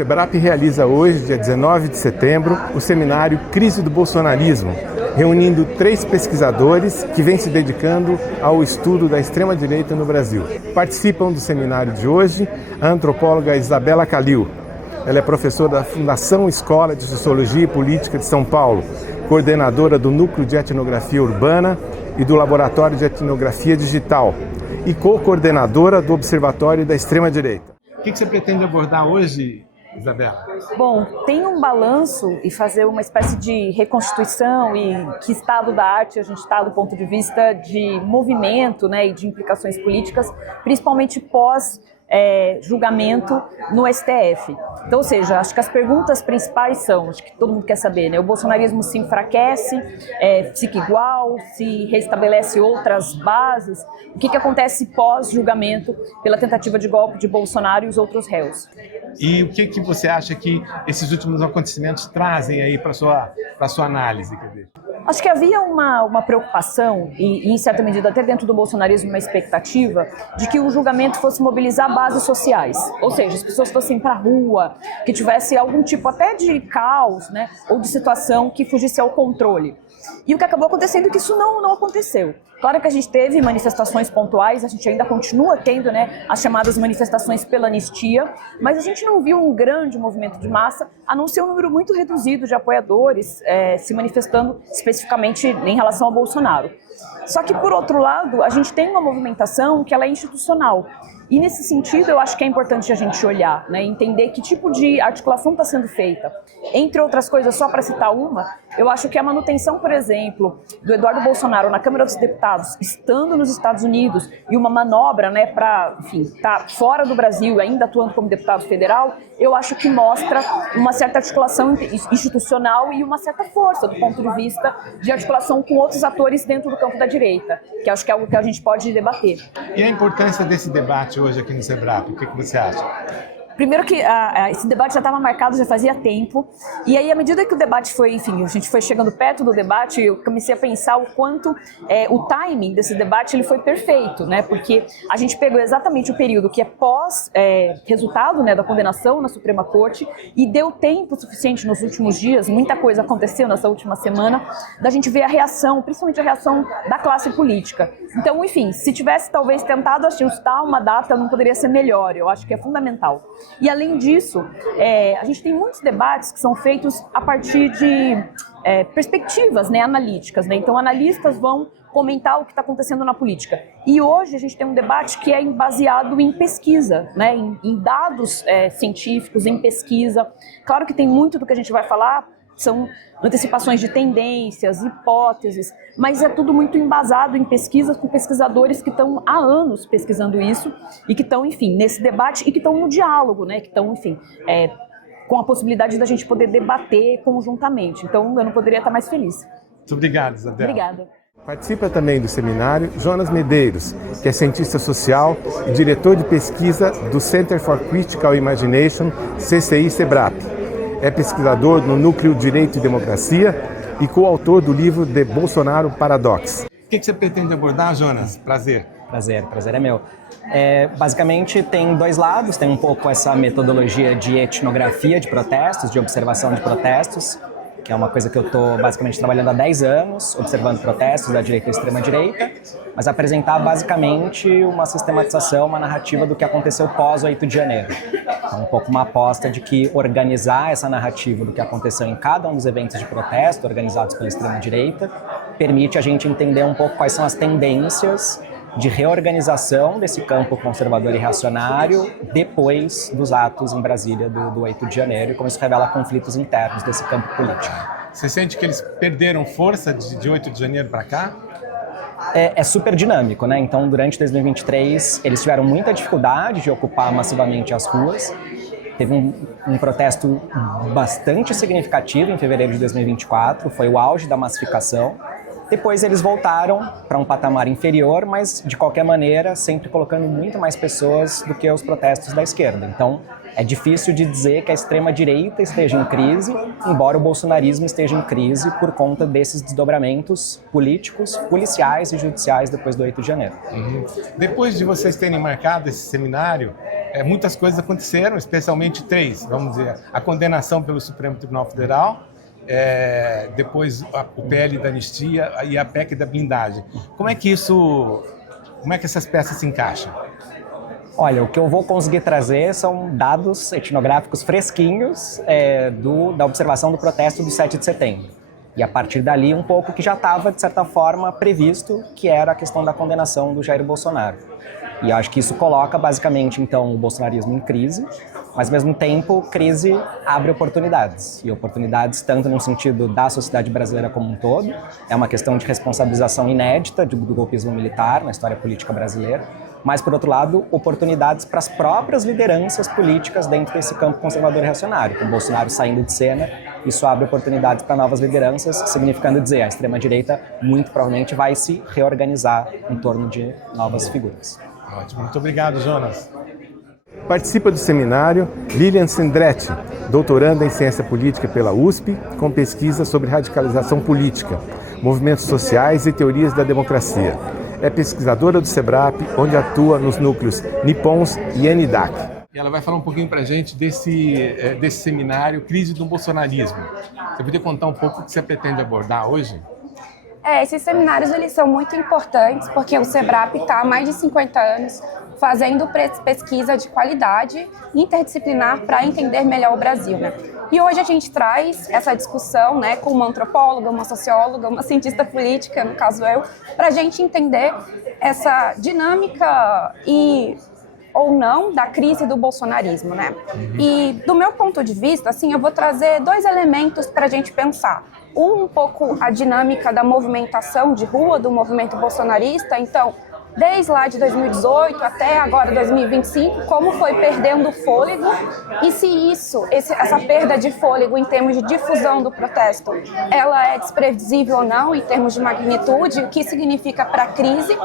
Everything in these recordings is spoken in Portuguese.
SEBRAP realiza hoje, dia 19 de setembro, o seminário Crise do Bolsonarismo, reunindo 3 pesquisadores que vêm se dedicando ao estudo da extrema-direita no Brasil. Participam do seminário de hoje a antropóloga Isabela Calil. Ela é professora da Fundação Escola de Sociologia e Política de São Paulo, coordenadora do Núcleo de Etnografia Urbana e do Laboratório de Etnografia Digital e co-coordenadora do Observatório da Extrema-Direita. O que você pretende abordar hoje, Isabela? Bom, tem um balanço e fazer uma espécie de reconstituição e que estado da arte a gente está do ponto de vista de movimento, né, e de implicações políticas, principalmente pós-julgamento no STF. Então, ou seja, acho que as perguntas principais são, acho que todo mundo quer saber, né? O bolsonarismo se enfraquece, fica igual, se restabelece outras bases? O que acontece pós-julgamento pela tentativa de golpe de Bolsonaro e os outros réus? E o que você acha que esses últimos acontecimentos trazem aí para sua análise? Acho que havia uma preocupação, e em certa medida até dentro do bolsonarismo uma expectativa, de que o julgamento fosse mobilizar bases sociais, ou seja, as pessoas fossem para a rua, que tivesse algum tipo até de caos, né, ou de situação que fugisse ao controle. E o que acabou acontecendo é que isso não aconteceu. Claro que a gente teve manifestações pontuais, a gente ainda continua tendo, né, as chamadas manifestações pela anistia, mas a gente não viu um grande movimento de massa, a não ser um número muito reduzido de apoiadores se manifestando especificamente em relação ao Bolsonaro. Só que, por outro lado, a gente tem uma movimentação que ela é institucional. E, nesse sentido, eu acho que é importante a gente olhar, né, entender que tipo de articulação está sendo feita. Entre outras coisas, só para citar uma, eu acho que a manutenção, por exemplo, do Eduardo Bolsonaro na Câmara dos Deputados, estando nos Estados Unidos, e uma manobra, né, para, enfim, estar fora do Brasil, ainda atuando como deputado federal, eu acho que mostra uma certa articulação institucional e uma certa força do ponto de vista de articulação com outros atores dentro do campo da direita, que acho que é algo que a gente pode debater. E a importância desse debate hoje aqui no SEBRAP, o que você acha? Primeiro que esse debate já estava marcado, já fazia tempo, e aí à medida que o debate foi, enfim, a gente foi chegando perto do debate, eu comecei a pensar o quanto o timing desse debate ele foi perfeito, né? Porque a gente pegou exatamente o período que é pós resultado, né, da condenação na Suprema Corte, e deu tempo suficiente nos últimos dias, muita coisa aconteceu nessa última semana, da gente ver a reação, principalmente a reação da classe política. Então, enfim, se tivesse talvez tentado ajustar uma data, não poderia ser melhor, eu acho que é fundamental. E além disso, a gente tem muitos debates que são feitos a partir de perspectivas, né, analíticas, né? Então, analistas vão comentar o que está acontecendo na política. E hoje a gente tem um debate que é baseado em pesquisa, né, em dados científicos, em pesquisa. Claro que tem muito do que a gente vai falar, são antecipações de tendências, hipóteses, mas é tudo muito embasado em pesquisas com pesquisadores que estão há anos pesquisando isso e que estão, enfim, nesse debate e que estão no diálogo, né, que estão, enfim, com a possibilidade da gente poder debater conjuntamente. Então, eu não poderia estar mais feliz. Muito obrigado, Isabela. Obrigada. Participa também do seminário Jonas Medeiros, que é cientista social e diretor de pesquisa do Center for Critical Imagination, CCI-SEBRAP. É pesquisador no Núcleo Direito e Democracia e coautor do livro The Bolsonaro Paradox. O que você pretende abordar, Jonas? Prazer. Prazer é meu. Basicamente tem 2 lados, tem um pouco essa metodologia de etnografia de protestos, de observação de protestos, que é uma coisa que eu estou basicamente trabalhando há 10 anos, observando protestos da direita e extrema-direita, mas apresentar basicamente uma sistematização, uma narrativa do que aconteceu pós 8 de janeiro. Então, um pouco uma aposta de que organizar essa narrativa do que aconteceu em cada um dos eventos de protesto organizados pela extrema-direita permite a gente entender um pouco quais são as tendências de reorganização desse campo conservador e reacionário depois dos atos em Brasília do 8 de janeiro e como isso revela conflitos internos desse campo político. Você sente que eles perderam força de 8 de janeiro para cá? É super dinâmico, né? Então, durante 2023, eles tiveram muita dificuldade de ocupar massivamente as ruas. Teve um protesto bastante significativo em fevereiro de 2024, foi o auge da massificação. Depois eles voltaram para um patamar inferior, mas de qualquer maneira sempre colocando muito mais pessoas do que os protestos da esquerda. Então é difícil de dizer que a extrema-direita esteja em crise, embora o bolsonarismo esteja em crise por conta desses desdobramentos políticos, policiais e judiciais depois do 8 de janeiro. Depois de vocês terem marcado esse seminário, muitas coisas aconteceram, especialmente 3, vamos dizer, a condenação pelo Supremo Tribunal Federal, depois o PL da anistia e a PEC da blindagem. Como é que essas peças se encaixam? Olha, o que eu vou conseguir trazer são dados etnográficos fresquinhos da observação do protesto do 7 de setembro. E a partir dali, um pouco que já estava, de certa forma, previsto, que era a questão da condenação do Jair Bolsonaro. E acho que isso coloca, basicamente, então, o bolsonarismo em crise, mas, ao mesmo tempo, crise abre oportunidades. E oportunidades tanto no sentido da sociedade brasileira como um todo, é uma questão de responsabilização inédita do golpismo militar na história política brasileira, mas, por outro lado, oportunidades para as próprias lideranças políticas dentro desse campo conservador e reacionário. Com o Bolsonaro saindo de cena, isso abre oportunidades para novas lideranças, significando dizer, a extrema-direita muito provavelmente vai se reorganizar em torno de novas figuras. Ótimo, muito obrigado, Jonas. Participa do seminário Lilian Sendretti, doutoranda em Ciência Política pela USP, com pesquisa sobre radicalização política, movimentos sociais e teorias da democracia. É pesquisadora do SEBRAP, onde atua nos núcleos NIPONS e ENIDAC. E ela vai falar um pouquinho para a gente desse seminário Crise do Bolsonarismo. Você poderia contar um pouco o que você pretende abordar hoje? Esses seminários eles são muito importantes porque o SEBRAP está há mais de 50 anos fazendo pesquisa de qualidade interdisciplinar para entender melhor o Brasil, né? E hoje a gente traz essa discussão, né, com uma antropóloga, uma socióloga, uma cientista política, no caso eu, para a gente entender essa dinâmica ou não da crise do bolsonarismo, né? E do meu ponto de vista, assim, eu vou trazer 2 elementos para a gente pensar. Um pouco a dinâmica da movimentação de rua do movimento bolsonarista, então, desde lá de 2018 até agora 2025, como foi perdendo fôlego e se essa perda de fôlego em termos de difusão do protesto, ela é desprevisível ou não em termos de magnitude, o que significa para a crise,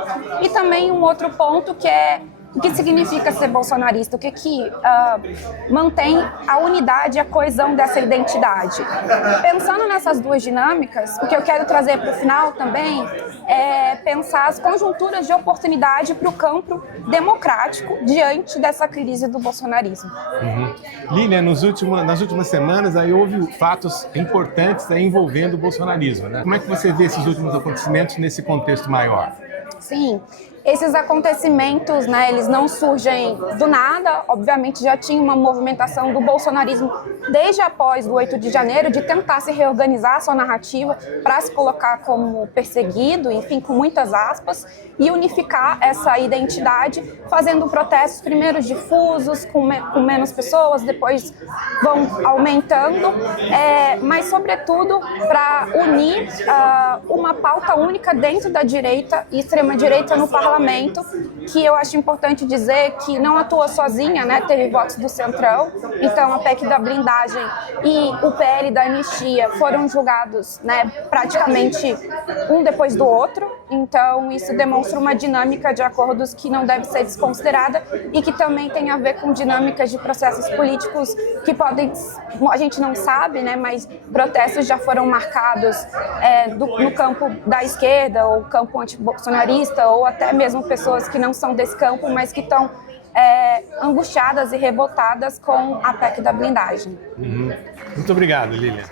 e também um outro ponto que é o que significa ser bolsonarista, o que mantém a unidade e a coesão dessa identidade. Pensando nessas 2 dinâmicas, o que eu quero trazer para o final também é pensar as conjunturas de oportunidade para o campo democrático diante dessa crise do bolsonarismo. Lilian, nas últimas semanas aí houve fatos importantes envolvendo o bolsonarismo, né? Como é que você vê esses últimos acontecimentos nesse contexto maior? Sim, esses acontecimentos, né, eles não surgem do nada, obviamente já tinha uma movimentação do bolsonarismo desde após o 8 de janeiro, de tentar se reorganizar a sua narrativa para se colocar como perseguido, enfim, com muitas aspas, e unificar essa identidade, fazendo protestos primeiro difusos, com menos pessoas, depois vão aumentando, mas sobretudo para unir uma pauta única dentro da direita e extrema-direita no parlamento, que eu acho importante dizer que não atua sozinha, né? Teve votos do Centrão, então a PEC da blindagem e o PL da anistia foram julgados, né, praticamente um depois do outro, então isso demonstra uma dinâmica de acordos que não deve ser desconsiderada e que também tem a ver com dinâmicas de processos políticos que podem, a gente não sabe, né, mas protestos já foram marcados no campo da esquerda ou campo antibolsonarista ou até mesmo pessoas que não são desse campo, mas que estão angustiadas e revoltadas com a PEC da blindagem. Muito obrigado, Lilian.